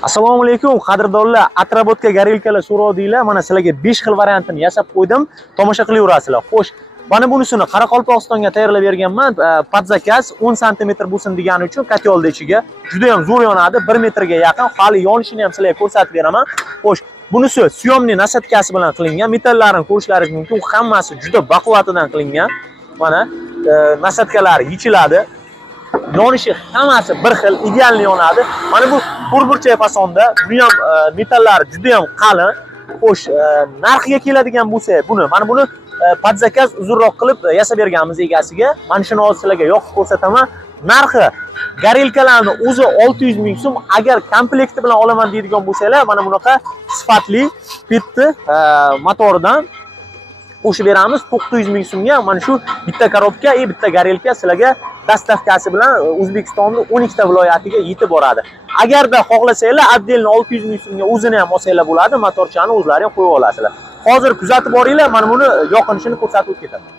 Assalomu alaykum, qadrdonlar. Atrabotga garilkalar so'rovdinglar. Mana sizlarga 5 xil variantini yasab qo'ydim. Tomosha qilaverasizlar. Xo'sh, mana bunisini Qoraqalpog'istonga tayyorlab berganman. Podzakaz 10 sm bo'lsin degani uchun kotyolda ichiga juda ham zo'r yonadi. 1 metrga yaqin. Hali yonishini ham sizlarga ko'rsatib beraman. Xo'sh, bunisi syomniy nasatkasi bilan qilingan. Metallarini ko'rishlaringiz mumkin. Hammasi juda baquvvatidan qilingan. Mana nasatkalari yechiladi. Yonishi hammasi bir xil, ideal yonadi. Mana bu burburcha fasonda, bu ham metallari juda ham qalin. Xo'sh, narxiga keladigan bo'lsa, mana buni podzakaz uzunroq qilib yasab berganmiz egasiga. Mana shuni hozir sizlarga yoqib ko'rsataman. Narxi garilkalarni o'zi 600 ming so'm. Agar komplekti bilan olaman deydigan bo'lsanglar, mana bunaqa sifatli bitta motoridan qo'shib beramiz 900 ming so'mga. Mana shu bitta korobka, bitta garilka sizlarga dastavkasi bilan O'zbekistonning 12 ta viloyatiga yetib boradi. Agarda xohlasanglar, отдельно 600 ming so'mga o'zini ham olsanglar bo'ladi, motorchani o'zlari ham qo'yib olasizlar. Hozir kuzatib boringlar, mana buni yoqinishini ko'rsatib ketaman.